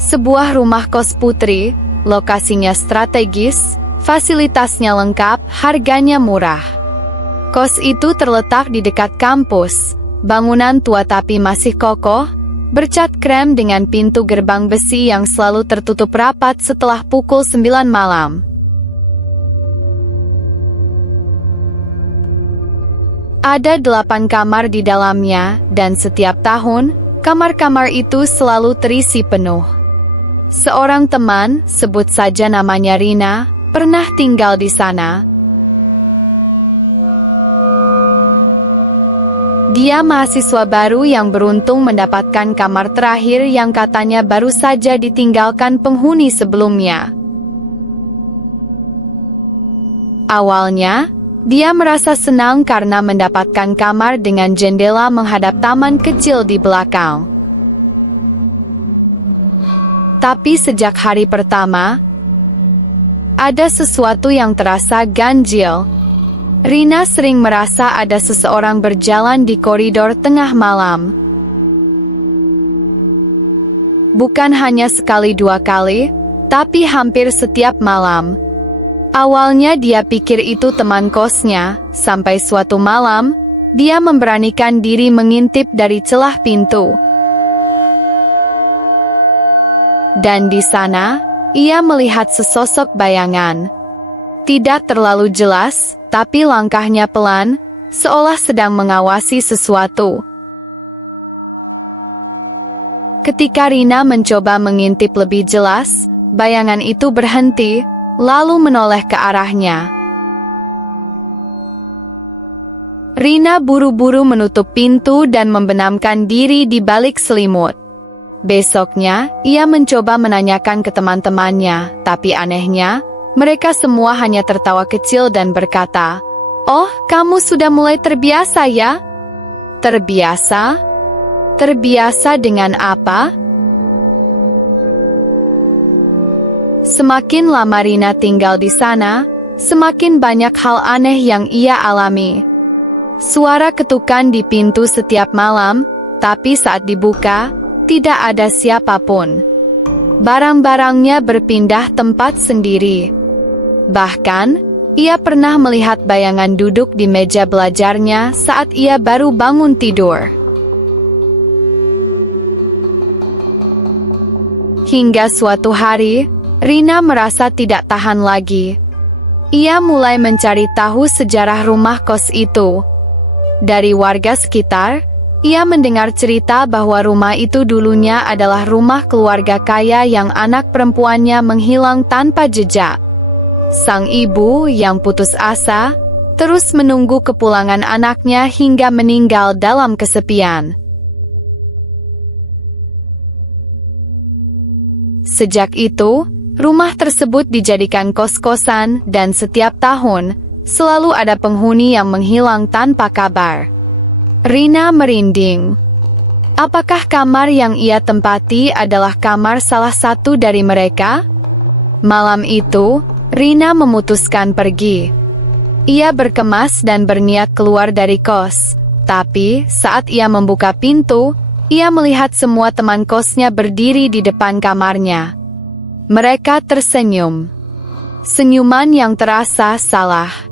Sebuah rumah kos putri, lokasinya strategis, fasilitasnya lengkap, harganya murah. Kos itu terletak di dekat kampus, bangunan tua tapi masih kokoh, bercat krem dengan pintu gerbang besi yang selalu tertutup rapat setelah pukul 9 malam. Ada 8 kamar di dalamnya, dan setiap tahun, kamar-kamar itu selalu terisi penuh. Seorang teman, sebut saja namanya Rina, pernah tinggal di sana. Dia mahasiswa baru yang beruntung mendapatkan kamar terakhir yang katanya baru saja ditinggalkan penghuni sebelumnya. Awalnya, dia merasa senang karena mendapatkan kamar dengan jendela menghadap taman kecil di belakang. Tapi sejak hari pertama, ada sesuatu yang terasa ganjil. Rina sering merasa ada seseorang berjalan di koridor tengah malam. Bukan hanya sekali dua kali, tapi hampir setiap malam. Awalnya dia pikir itu teman kosnya, sampai suatu malam, dia memberanikan diri mengintip dari celah pintu. Dan di sana, ia melihat sesosok bayangan. Tidak terlalu jelas, tapi langkahnya pelan, seolah sedang mengawasi sesuatu. Ketika Rina mencoba mengintip lebih jelas, bayangan itu berhenti, lalu menoleh ke arahnya. Rina buru-buru menutup pintu dan membenamkan diri di balik selimut. Besoknya, ia mencoba menanyakan ke teman-temannya, tapi anehnya, mereka semua hanya tertawa kecil dan berkata, "Oh, kamu sudah mulai terbiasa ya?" "Terbiasa? Terbiasa dengan apa?" Semakin lama Rina tinggal di sana, semakin banyak hal aneh yang ia alami. Suara ketukan di pintu setiap malam, tapi saat dibuka, tidak ada siapapun. Barang-barangnya berpindah tempat sendiri. Bahkan, ia pernah melihat bayangan duduk di meja belajarnya saat ia baru bangun tidur. Hingga suatu hari, Rina merasa tidak tahan lagi. Ia mulai mencari tahu sejarah rumah kos itu. Dari warga sekitar, ia mendengar cerita bahwa rumah itu dulunya adalah rumah keluarga kaya yang anak perempuannya menghilang tanpa jejak. Sang ibu yang putus asa, terus menunggu kepulangan anaknya hingga meninggal dalam kesepian. Sejak itu, rumah tersebut dijadikan kos-kosan dan setiap tahun, selalu ada penghuni yang menghilang tanpa kabar. Rina merinding. Apakah kamar yang ia tempati adalah kamar salah satu dari mereka? Malam itu, Rina memutuskan pergi. Ia berkemas dan berniat keluar dari kos. Tapi, saat ia membuka pintu, ia melihat semua teman kosnya berdiri di depan kamarnya. Mereka tersenyum. Senyuman yang terasa salah.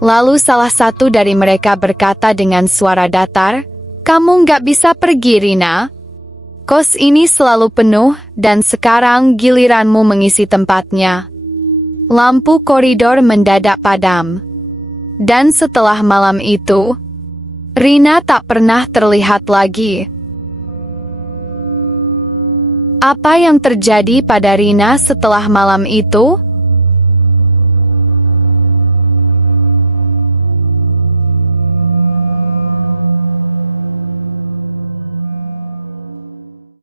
Lalu salah satu dari mereka berkata dengan suara datar, "Kamu nggak bisa pergi, Rina. Kos ini selalu penuh, dan sekarang giliranmu mengisi tempatnya." Lampu koridor mendadak padam. Dan setelah malam itu, Rina tak pernah terlihat lagi. Apa yang terjadi pada Rina setelah malam itu?